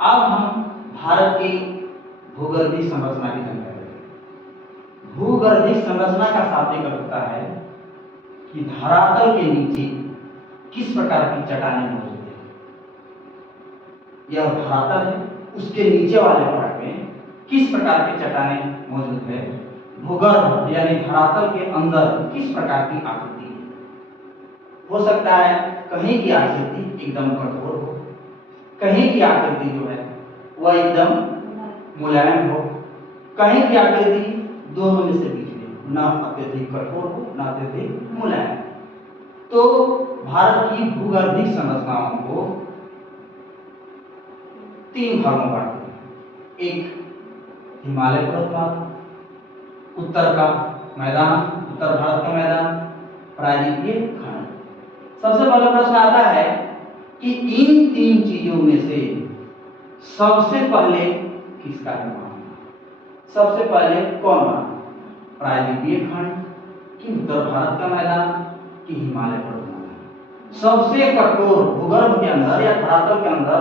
अब हम भारत की भूगर्भीय संरचना की जानकारी लेंगे। भूगर्भीय संरचना का शाब्दिक अर्थ होता है कि धरातल के नीचे किस प्रकार की चट्टानें मौजूद है। यह धरातल है, उसके नीचे वाले भाग में किस प्रकार की चट्टानें मौजूद है। भूगर्भ यानी धरातल के अंदर किस प्रकार की आकृति है। हो सकता है कहीं की आकृति एकदम कठोर हो, कहीं की आकृति जो है वह एकदम मुलायम हो, कहीं की आकृति दोनों में से बीच में, ना अत्यधिक कठोर हो ना अत्यधिक मुलायम। तो भारत की भूगर्भीय संरचनाओं को 3 भागों में बांटते हैं। एक हिमालय पर्वतमाला, उत्तर का मैदान, उत्तर भारत का मैदान, प्रायद्वीपीय खंड। सबसे पहला प्रश्न आता है कि इन 3 चीजों में से सबसे पहले किसका निर्माण हुआ। सबसे पहले कौन बना, प्रायद्वीपीय खंड कि उत्तर भारत का मैदान कि हिमालय पर्वतमाला। सबसे कठोर भूगर्भ के अंदर या धरातल के अंदर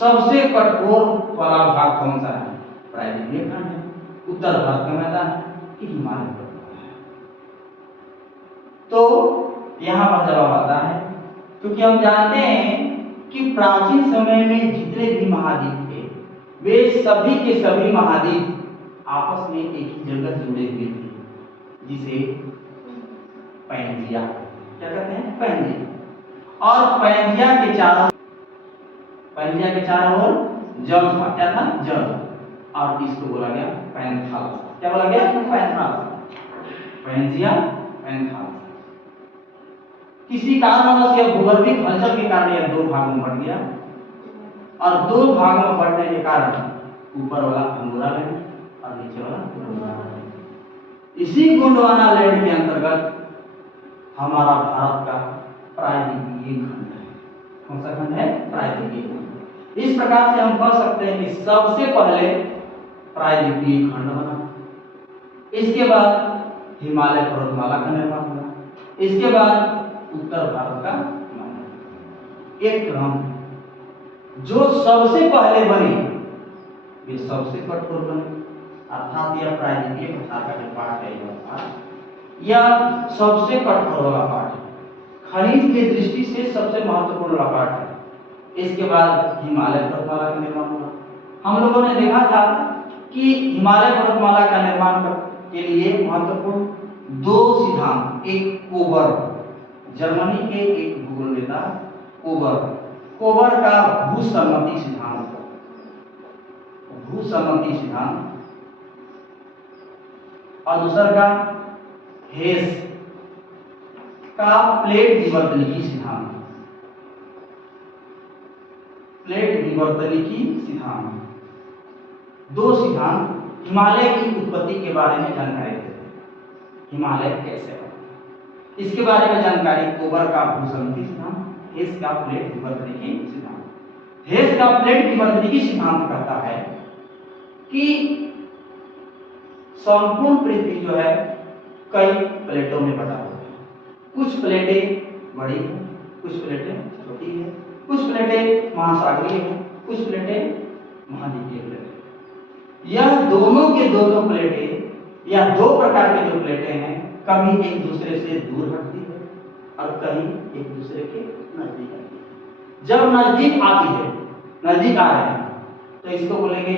सबसे कठोर वाला भाग कौन सा है, प्रायद्वीपीय खंड है, उत्तर भारत का मैदान कि हिमालय पर्वतमाला है। तो यहाँ पर जवाब आता है, क्योंकि हम जानते हैं कि प्राचीन समय में जितने भी महाद्वीप थे वे सभी के सभी महाद्वीप आपस में एक ही जगह जुड़े हुए थे, जिसे पैंजिया, क्या कहते हैं, पैंजिया। और पैंजिया के चारों ओर जल था, क्या था, जल, और इसको बोला गया पैंथालस। क्या बोला गया, पैंथालस, पैंजिया, पैंथालस। किसी कारणवश यह भूगर्भिक हलचल के कारण यह 2 भागों में बढ़ गया, और 2 भागों में बढ़ने के कारण ऊपर वाला अंगोरा लैंड और नीचे वाला गोंडवाना लैंड। इसी गोंडवाना लैंड के अंतर्गत हमारा भारत का प्रायद्वीपीय खंड है। कौन सा खंड है, प्रायद्वीपीय खंड। इस प्रकार से हम कह सकते हैं कि सबसे पहले प्रायद्वीपीय खंड बना, इसके बाद हिमालय पर्वतमाला का निर्माण हुआ, इसके बाद उत्तर भारत का मैदान। एक क्रम जो सबसे पहले बने वे सबसे कठोर बने, अर्थात यह प्रायद्वीपीय पठार का जो पार्ट है यह सबसे कठोर वाला पार्ट है, खनिज की दृष्टि से सबसे महत्वपूर्ण वाला पार्ट है। इसके बाद हिमालय पर्वतमाला का निर्माण हुआ। हम लोगों ने देखा था कि हिमालय पर्वतमाला का निर्माण के लिए महत्वपूर्ण 2 सिद्धांत, एक कोबर, जर्मनी के एक भूगोलवेत्ता कोबर का भूसम्मति सिद्धांत, और दूसरा का हेस का प्लेट विवर्तनिकी सिद्धांत। प्लेट विवर्तनिकी सिद्धांत, 2 सिद्धांत हिमालय की उत्पत्ति के बारे में जानकारी देते हैं। हिमालय कैसे बना, इसके बारे में जानकारी कोबर का भूसम्मति सिद्धांत, हेस का प्लेट विवर्तनिकी सिद्धांत। हेस का प्लेट विवर्तनिकी सिद्धांत कहता है कि संपूर्ण पृथ्वी जो है कई प्लेटों में बटा हुआ है। कुछ प्लेटें बड़ी हैं, कुछ प्लेटें छोटी हैं, कुछ प्लेटें महासागरीय हैं, कुछ प्लेटें महाद्वीपीय प्लेटें। यह दोनों के दोनों प्लेटें या 2 प्रकार के जो प्लेटें हैं कभी एक दूसरे से दूर हटती है और कहीं एक दूसरे के नजदीक आती है। जब नजदीक आती है, नजदीक आ रहे हैं, तो इसको बोलेंगे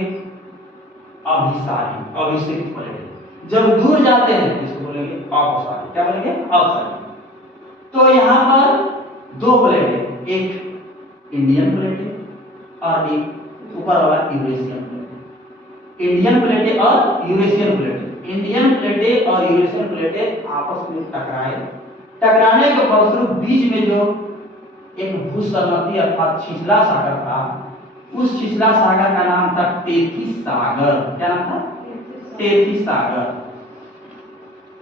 अभिसारी, अभिषेक प्लेट। जब दूर जाते हैं तो इसको बोलेंगे अपसारी। क्या बोलेंगे, अपसारी। तो यहाँ पर 2 प्लेटें, एक इंडियन प्लेट है और एक ऊपर वाला यूरेशियन प्लेट है। इंडियन प्लेटें और यूरेशियन प्लेटें, इंडियन प्लेटें और यूरेशियन प्लेटें आपस में टकराने के फलस्वरूप बीच में जो एक भूसम्मति अर्थात छिछला सागर था, उस छिछला सागर का नाम था टेथी सागर। क्या नाम था, टेथी सागर।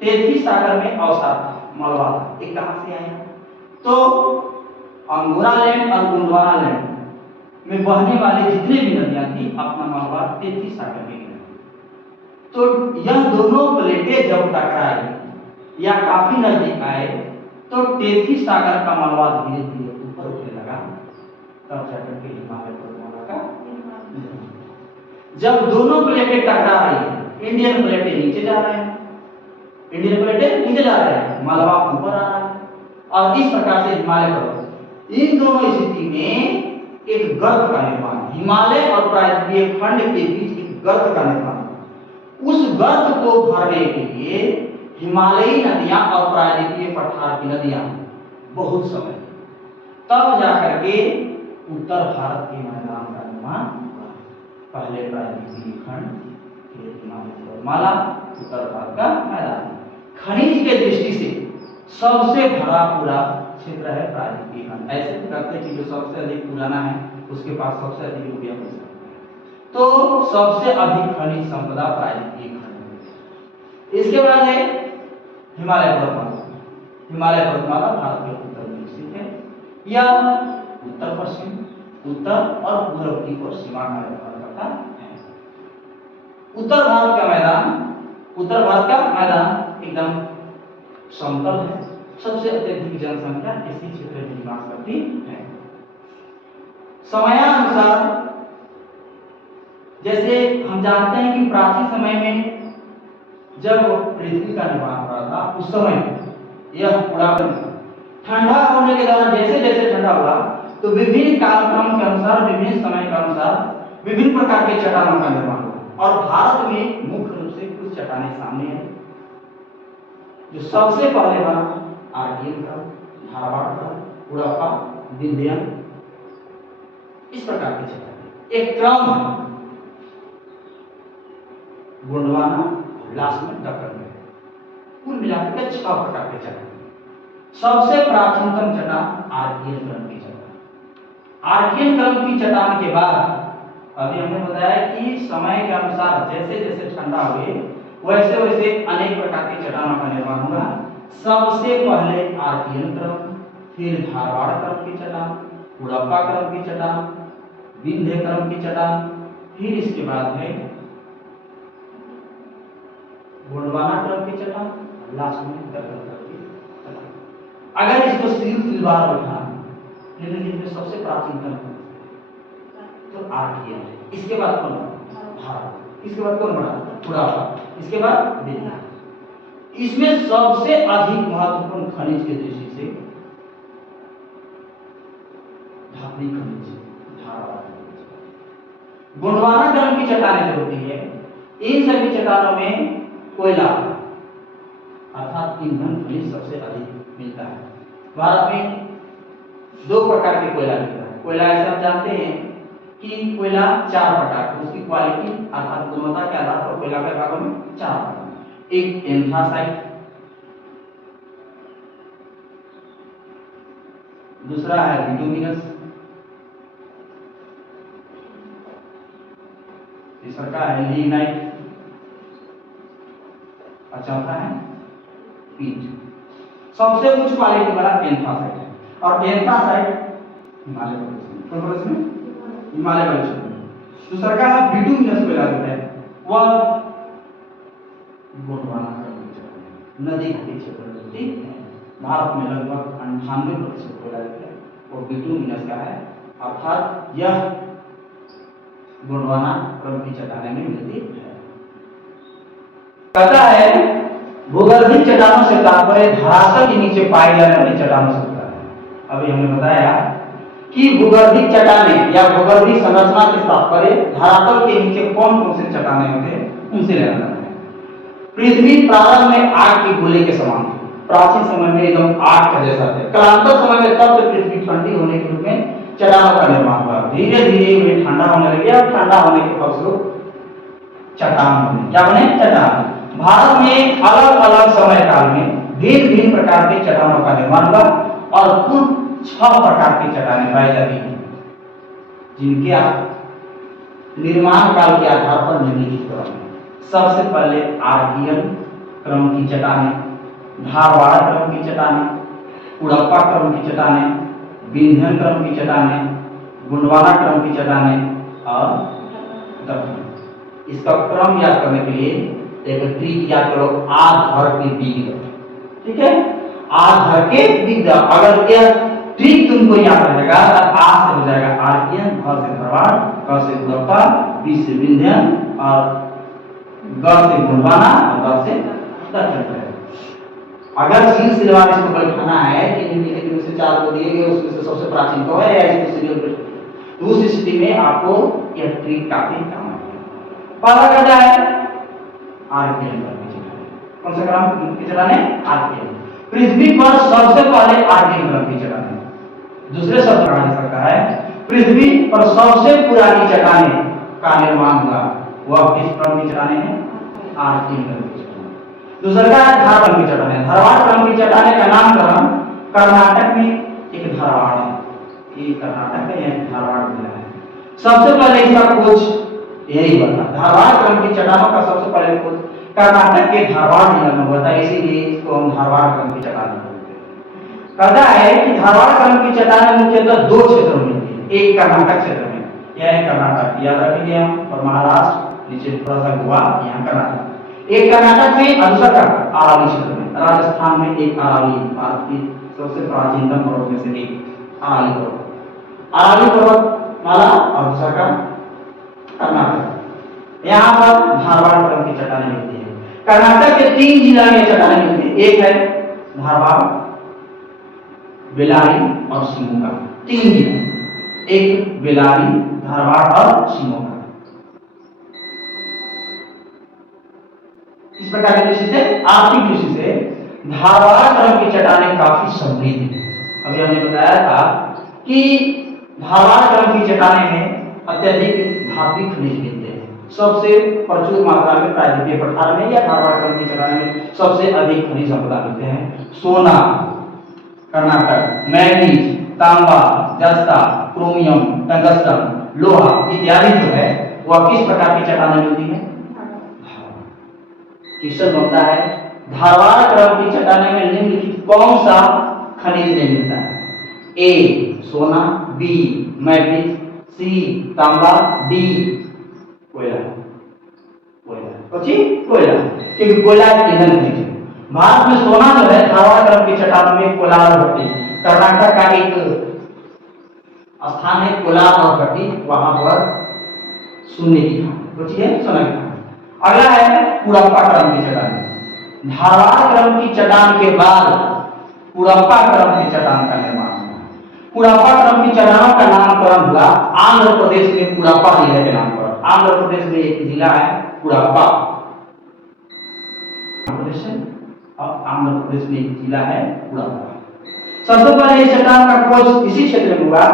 टेथी सागर में अवसाद था, मलबा था। ये कहां से आया, तो अंगोरा लैंड और गोंडवाना लैंड में बहने वाली जितने भी नदियां थी अपना मलबा टेथी सागर में गिरा। तो यह दोनों प्लेटें जब टकराई या काफी नजदीक आए तो टेथी सागर का मलबा धीरे धीरे ऊपर उठने लगा, तब जाकर के हिमालय पर्वतमाला का निर्माण जब दोनों प्लेटें टकरा रही है, इंडियन प्लेटें नीचे जा रहे हैं, इंडियन प्लेटें नीचे जा रहे हैं, मालवा ऊपर आ रहा है, और इस प्रकार से हिमालय पर्वत, इन दोनों स्थिति में एक गर्त का निर्माण, हिमालय और प्रायद्वीपीय खंड के बीच एक गर्त का निर्माण। उस गर्त को भरने के लिए हिमालयी नदियां और प्रायद्वीपीय पठार की नदियां बहुत समय, तब जाकर के उत्तर भारत के मैदान का निर्माण हुआ। पहले प्रायद्वीपीय खंड, फिर हिमालय पर्वतमाला, उत्तर भारत का मैदान। खनिज के दृष्टि से सबसे भरा पूरा क्षेत्र है प्रायद्वीपीय खंड। ऐसे करते कि जो सबसे अधिक पुराना है उसके पास सबसे अधिक रुपया पैसा, तो सबसे अधिक खनिज संपदा प्रायद्वीपीय खंड है। इसके बाद है हिमालय पर्वतमाला। हिमालय पर्वतमाला भारत के उत्तर में स्थित है। यह उत्तर पश्चिम, उत्तर और पूर्व की ओर सीमा का निर्माण करता है। उत्तर भारत का मैदान, उत्तर भारत का मैदान एकदम समतल है। सबसे अत्यधिक जनसंख्या इसी क्षेत्र में निवास करती है। समयानुसार जैसे हम जानते हैं कि प्राचीन समय में जब पृथ्वी का निर्माण हो रहा था, उस समय यह पूरा ठंडा होने के दौरान जैसे जैसे ठंडा हुआ तो विभिन्न कालक्रम के अनुसार, विभिन्न समय के अनुसार विभिन्न प्रकार के चट्टानों का निर्माण हुआ। और भारत में मुख्य रूप से कुछ चट्टानें सामने हैं। जो सबसे पहले बना आर्कियन का, धारवाड़ का, उड़प्पा, विंध्यन, इस प्रकार के चट्टानें। एक क्रम है, गोंडवाना, लास्ट में दक्कन में, कुल मिलाकर के 6 प्रकार के चट्टान। सबसे प्राचीनतम चट्टान आर्कियन क्रम की चट्टान। आर्कियन क्रम की चट्टान के बाद अभी हमने बताया कि समय के अनुसार जैसे जैसे ठंडा हुए वैसे वैसे अनेक प्रकार के चट्टानों का निर्माण हुआ। सबसे पहले आर्कियन क्रम, फिर धारवाड़ क्रम की चट्टान, उड़प्पा क्रम की चट्टान, विंध्य क्रम की चट्टान, फिर इसके बाद है गोंडवाना क्रम की चट्टान, लास्ट में दक्कन क्रम की चट्टान। अगर इसको सिलसिलेवार बैठा, लेकिन इनमें सबसे प्राचीनतम तो आर्कियन है। इसके बाद कौन बड़ा? धारवाड़। इसके बाद कौन बड़ा? उड़प्पा। इसके बाद विंध्य। इसमें सबसे अधिक महत्वपूर्ण खनिज के दृष्टि से धात्विक खनिज धारवाड़। गोंडवाना क्रम की चट्टानें जो होती है, इन सभी चट्टानों में कोयला अर्थात ईंधन खनिज सबसे अधिक मिलता है। भारत में 2 प्रकार के कोयला मिलता है। कोयला ऐसा आप जानते हैं कि कोयला 4 प्रकार के, उसकी क्वालिटी अर्थात गुणवत्ता के आधार पर कोयला के भागों में 4 प्रकार। एक एंथ्रासाइट, दूसरा है बिटुमिनस, तीसरा है लिग्नाइट और चौथा है पीट। सबसे उच्च क्वालिटी वाला एंथ्रासाइट है। और एंथ्रासाइट हिमालय प्रदेश में, हिमालय प्रदेश में। दूसरा का है बिटुमिनस कोयला जो है वह गोंडवाना नदी घाटी क्षेत्र में होती है। भारत में लगभग 98% कोयला जो है वो बिटुमिनस का है, अर्थात यह गोंडवाना क्रम की चट्टानें में मिलती है। कहता है भूगर्भीय चट्टानों से तात्पर्य धरातल के नीचे पाई जाने वाली चट्टानों से होता है। अभी हमने बताया कि भूगर्भीय चट्टानें या भूगर्भीय संरचना के तात्पर्य धरातल के नीचे कौन कौन से चट्टानें होते हैं उनसे लेना है। पृथ्वी प्रारंभ में आग की गोले के समान थी। प्राचीन समय में एकदम आग का जैसा थे। कालांतर समय में तब से पृथ्वी ठंडी होने के रूप में चट्टानों का निर्माण हुआ। धीरे धीरे वे ठंडा होने लगे और ठंडा होने के फलस्वरूप चट्टान बने। क्या बने? चट्टान। भारत में अलग अलग समय काल में भिन्न भिन्न प्रकार के चट्टानों का निर्माण हुआ और कुल 6 प्रकार की चट्टानें पाई जाती हैं, जिनके निर्माण काल के आधार पर निम्नलिखित क्रम है। सबसे पहले आर्कियन क्रम की चट्टानें, धारवाड़ क्रम की चट्टानें, उड़प्पा क्रम की चट्टानें, विंध्यन क्रम की चट्टानें, गोंडवाना क्रम की चट्टानें और दक्कन। इसका क्रम याद करने के लिए एक ट्रिक याद करो, आधर के बिग। ठीक है, आधर के बिग। अगर यह ट्रिक तुमको याद रहेगा तो आ से हो जाएगा आर्कियन, ध से धारवाड़, क से गुड़प्पा, बी से विंध्यन और ग से गोंडवाना और द से दक्कन। अगर सील सिलवार इसको बैठाना है कि निम्नलिखित में से 4 को दिए गए उसमें से सबसे प्राचीन तो है या इसको सीरियल पे, तो उस स्थिति में आपको यह ट्रिक काफी काम आएगा। पहला क्या है आर्कियन क्रम की चटाने। कौन सा क्रम की चटाने? आर्कियन। पृथ्वी पर सबसे पहले आर्कियन क्रम की चटाने। दूसरे शब्द में कहा जा सकता है पृथ्वी पर सबसे पुरानी चट्टाने का निर्माण हुआ वह किस क्रम की चट्टाने हैं? आर्कियन क्रम की चट्टाने। दूसरा है धारवाड़ की चट्टाने। धारवाड़ क्रम की चट्टाने का नामकरण कर्नाटक में एक धारवाड़ है, ये कर्नाटक में एक धारवाड़ जिला है। सबसे पहले इसका खोज यही हुआ था। धारवाड़ क्रम की चट्टानों का सबसे पहले खोज कर्नाटक के धारवाड़ जिला में हुआ था, इसीलिए इसको हम धारवाड़ क्रम की चट्टाने बोलते हैं। कहता है कि धारवाड़ क्रम की चट्टानें मुख्यतः 2 क्षेत्रों में मिलती है। एक कर्नाटक क्षेत्र में, यह है कर्नाटक, याद रखिए, और महाराष्ट्र नीचे थोड़ा सा गोवा, यहाँ कर्नाटक। एक कर्नाटक में और दूसरा अरावली क्षेत्र में। राजस्थान में एक अरावली, भारत की सबसे प्राचीनतम पर्वत में से एक अरावली पर्वत, अरावली पर्वतमाला, और दूसरा का कर्नाटक। यहाँ पर धारवाड़ क्रम की चट्टानें मिलती है। कर्नाटक के 3 जिला में चट्टानें मिलती है। एक है धारवाड़, बेल्लारी और शिमोगा। 3 जिला, एक बेल्लारी, धारवाड़ और शिमोगा। इस प्रकार की दृष्टि से, आर्थिक दृष्टि से धारवाड़ क्रम की चट्टानें काफी समृद्ध है। अभी हमने बताया था कि धारवाड़ क्रम की चट्टानें में अत्यधिक धात्विक खनिज मिलते हैं। सबसे प्रचुर मात्रा में प्रायद्वीपीय पठार में या धारवाड़ क्रम की चट्टानें में सबसे अधिक खनिज संपदा मिलते हैं। सोना कर्नाटक, मैग्नीज, तांबा, जस्ता, क्रोमियम, टंगस्टन, लोहा इत्यादि जो है वह किस प्रकार की चट्टानें मिलती है? क्वेश्चन बनता है धारवाड़ क्रम की चट्टानें में निम्नलिखित कौन सा खनिज नहीं मिलता है? ए सोना, बी मैग्नीज, सी तांबा, डी कोयला। कोयला, क्योंकि कोयला ईंधन खनिज है। भारत में सोना जो है धारवाड़ क्रम की चट्टानों में कोलार भट्टी, कर्नाटक का एक स्थान है कोलार और भट्टी, वहां पर सोने की खान, सोना की खान। अगला है कुड़प्पा क्रम की चट्टान। धारवाड़ क्रम की चट्टान के बाद कुड़प्पा क्रम की चट्टान का निर्माण हुआ। कुड़प्पा क्रम की चट्टानों का नामकरण हुआ आंध्र प्रदेश में कुड़प्पा जिले के नाम पर। आंध्र प्रदेश में एक जिला है कुड़प्पा, और आंध्र प्रदेश में एक जिला है कुड़प्पा। सबसे पहले इस चट्टान का खोज इसी क्षेत्र में हुआ।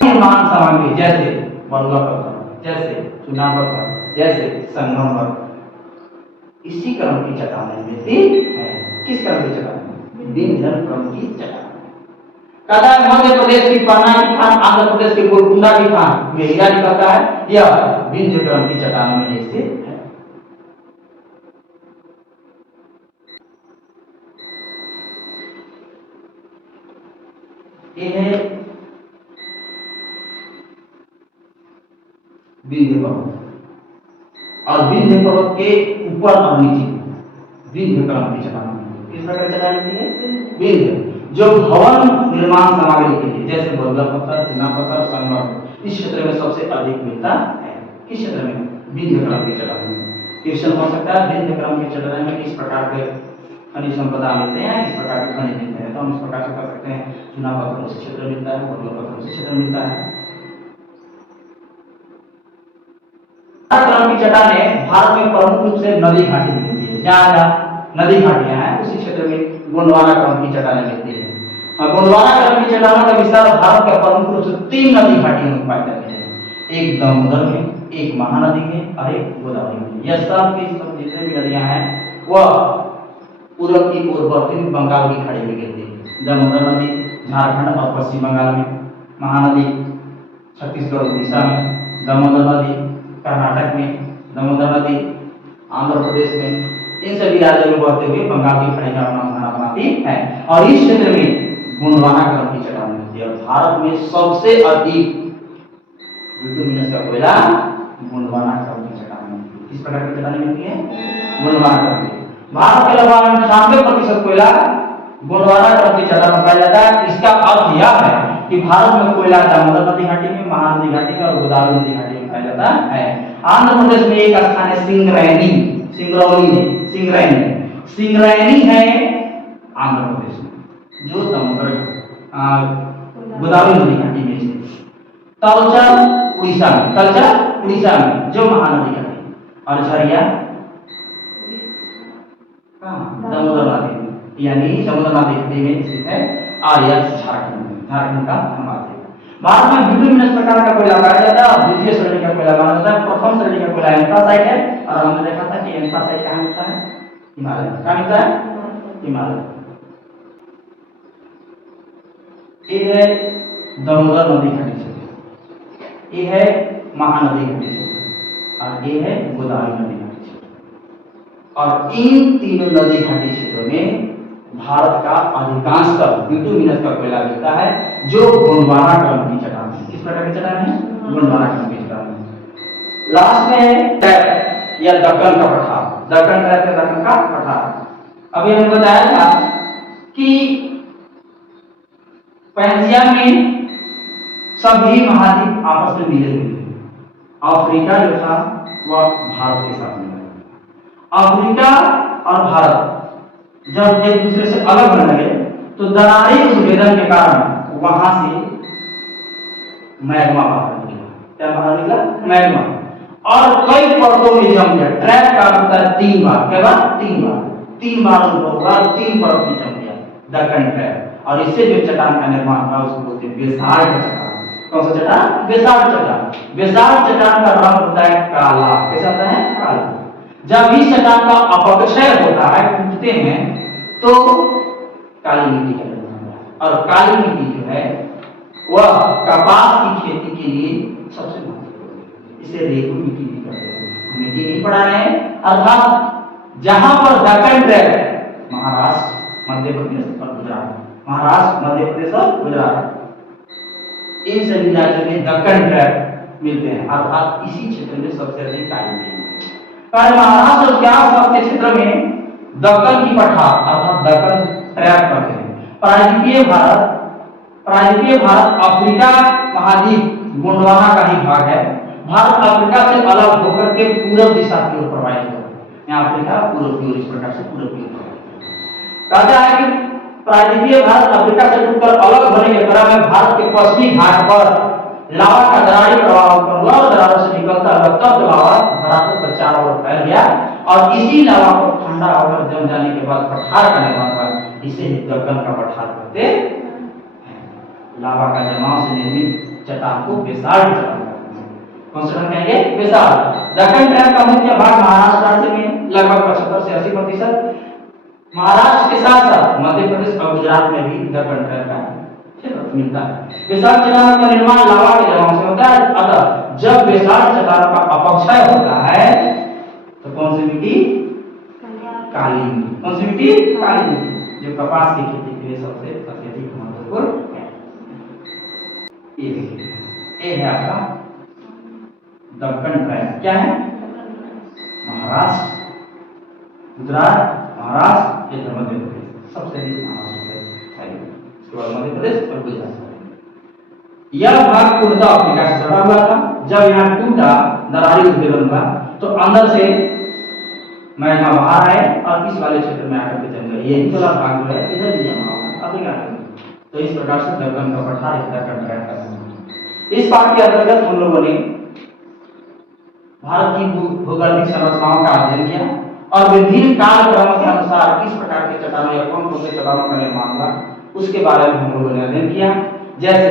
निर्माण सामग्री जैसे बलुआ पत्थर, जैसे चुना पत्थर, जैसे संगम पत्थर, इसी क्रम की चट्टानें मिलती है। किस क्रम की चट्टानें? विंध्यन क्रम की चट्टानें। मध्य प्रदेश की पन्ना की खान, आंध्र प्रदेश के गोलकुंडा की खान, ये एरिया निकलता है, यह विंध्य क्रम की चट्टानों में स्थित है। ये है विंध्य पर्वत, और विंध्य पर्वत के ऊपर और नीचे विंध्य क्रम की चट्टानें। किस प्रकार की चट्टानें मिलती है? विंध्य, जो भवन निर्माण सामग्री के लिए जैसे बलुआ पत्थर, चुना पत्थर, संगमरमर, इस क्षेत्र में सबसे अधिक मिलता है। किस क्षेत्र में? विंध्य क्रम की चट्टानों में। क्वेश्चन हो सकता है विंध्य क्रम की चट्टानों में किस प्रकार के खनिज संपदा मिलते हैं, इस प्रकार के खनिज मिलते हैं, तो हम इस प्रकार से कह सकते हैं चुना पत्थर उस क्षेत्र मिलता है, बलुआ पत्थर उस क्षेत्र मिलता है। क्रम की चट्टानें भारत में प्रमुख रूप से नदी घाटी में मिलती है। जहाँ जहाँ नदी घाटियां हैं उसी क्षेत्र में गोंडवाना क्रम की चट्टानें मिलती है। गोंडवाना क्रम की चट्टानों का विस्तार भारत का प्रमुख रूप से 3 नदी घाटियों में पाई जाती है। एक दामोदर में, एक महानदी में और एक गोदावरी में। यह सब की सब जितने भी नदियां हैं वह पूर्व की ओर बढ़ती हुई बंगाल की खाड़ी में गिरती है। दामोदर नदी झारखंड और पश्चिम बंगाल में, महानदी छत्तीसगढ़ उड़ीसा में, दामोदर नदी कर्नाटक में, दामोदर नदी आंध्र प्रदेश में, इन सभी राज्यों में बढ़ते हुए बंगाल की खाड़ी में अपना खाना बनाती है। और इस क्षेत्र में गोंडवाना क्रम की चट्टानें मिलती है। भारत में सबसे अधिक बिटुमिनस का कोयला गोंडवाना क्रम की चट्टानें मिलती है। किस प्रकार की चट्टानें मिलती है? गोंडवाना क्रम की। भारत के लगभग 98% कोयला गोंडवाना क्रम की चट्टानों में पाया जाता है। इसका अर्थ यह है कि भारत में कोयला दामोदर नदी घाटी में, महानदी घाटी में और गोदावरी नदी घाटी में पाया जाता है। आंध्र प्रदेश में एक स्थान है सिंगरैनी, सिंगरैनी है आंध्र प्रदेश में, जो दामोदर गोदावरी नदी घाटी में स्थित। तलचर उड़ीसा में, जो महानदी घाटी, और झरिया दामोदर नदी यानी दामोदर नदी घाटी में स्थित है, और यह झारखंड का धनबाद है। भारत में विभिन्न प्रकार का कोयला पाया जाता है, और द्वितीय श्रेणी का कोयला माना जाता है। प्रथम श्रेणी का कोयला एंथ्रासाइट है, और हमने देखा था कि एंथ्रासाइट कहाँ मिलता है? हिमालय। कहाँ मिलता है? हिमालय। ये है दामोदर नदी घाटी क्षेत्र, ये है महानदी घाटी क्षेत्र, और ये है गोदावरी नदी घाटी क्षेत्र। और इन तीनों नदी घाटी क्षेत्रों में भारत का अधिकांशतः बिटुमिनस का कोयला मिलता है, जो गोंडवाना क्रम की चट्टान है। किस प्रकार की चट्टान है? गोंडवाना क्रम की चट्टान है। लास्ट में है या दक्कन का पठार, दक्कन का पठार। अभी हमने बताया था कि पैंजिया में सभी महाद्वीप आपस में मिले हुए थे। अफ्रीका जो था वह भारत के साथ मिला। अफ्रीका और भारत जब एक दूसरे से अलग होने लगे तो दरारें उद्भेदन के कारण वहां से मैग्मा बाहर निकला। क्या बाहर निकला? मैग्मा। और कई परतों में जम गया। ट्रैप का होता है 3 बार। क्या बार? 3 बार अनुभव हुआ, 3 परत में जम गया दक्कन ट्रैप। और इससे जो चट्टान का निर्माण हुआ उसको बोलते हैं बेसाल्ट चट्टान। कौन सा चट्टान? बेसाल्ट चट्टान। बेसाल्ट चट्टान का रंग होता है काला। कैसा होता है? काला। जब इस चट्टान का अपक्षय होता है, टूटते हैं, तो काली मिट्टी का निर्माण होता है। और काली मिट्टी जो है वह कपास की खेती के लिए सबसे महत्वपूर्ण है। इसे रेगू मिट्टी भी कहते हैं। मिट्टी नहीं पढ़ा रहे हैं। अर्थात जहां पर दक्कन ट्रैप, महाराष्ट्र, मध्य प्रदेश और गुजरात, महाराष्ट्र, मध्य प्रदेश और गुजरात, इन सभी राज्यों में दक्कन ट्रैप मिलते हैं। अर्थात इसी क्षेत्र में सबसे अधिक काली मिट्टी। महाराष्ट्र और आसपास के क्षेत्र में दक्कन की पठार अर्थात दक्कन ट्रैप करते हैं। प्रायद्वीपीय भारत अफ्रीका महाद्वीप गोंडवाना का ही भाग है। भारत अफ्रीका से अलग होकर के पूर्व दिशा की ओर प्रवाहित होता है। यहाँ अफ्रीका पूर्व की ओर, इस प्रकार से पूर्व की ओर कहता है कि प्रायद्वीपीय भारत अफ्रीका से टूटकर अलग होने के क्रम में भारत के पश्चिमी घाट पर लावा का दरारी प्रवाह उत्पन्न हुआ और दरारों से निकलता हुआ तप्त लावा धरातल पर चारों ओर फैल गया, और इसी लावा को ठंडा होकर जम जाने के बाद पठार का निर्माण हुआ। इसे ही दक्कन का पठार कहते हैं। लावा का जमाव से निर्मित चट्टान को बेसाल्ट चट्टान कहते हैं। कौन सा कहेंगे? बेसाल्ट। दक्कन ट्रैप का मुख्य भाग महाराष्ट्र राज्य में लगभग 75 से 80%, महाराष्ट्र के साथ साथ मध्य प्रदेश और गुजरात में भी दक्कन ट्रैप का मिलता है। बेसाल्ट चट्टानों का निर्माण लावा के जमाव से होता है। अतः जब बेसाल्ट चट्टानों का अपक्षय होता है तो कौन सी मिट्टी? काली मिट्टी। कौन सी मिट्टी? काली मिट्टी, जो कपास की खेती के लिए सबसे अत्यधिक महत्वपूर्ण है। ये है आपका दक्कन ट्रैप। क्या है? महाराष्ट्र, गुजरात, महाराष्ट्र, इधर मध्य प्रदेश, सबसे अधिक महाराष्ट्र मध्य प्रदेश और गुजरात। यह भाग पूर्णतः अफ्रीका से सटा हुआ था। जब यहाँ टूटा, दरारी उद्भेदन हुआ, तो अंदर से मैग्मा बाहर आए और इस वाले क्षेत्र में आकर के जम गए। यही वाला भाग जो है इधर भी जमा हुआ अफ्रीका में। तो इस प्रकार से दक्कन का पठार, दक्कन ट्रैप का। इस पाठ के अंतर्गत हम लोगों ने भारत की भूगोलिक संरचनाओं का अध्ययन किया और विभिन्न काल क्रमों के अनुसार किस प्रकार के चट्टानों या कौन कौन से चट्टानों का निर्माण हुआ उसके बारे में हम लोगों ने अध्ययन किया। जैसे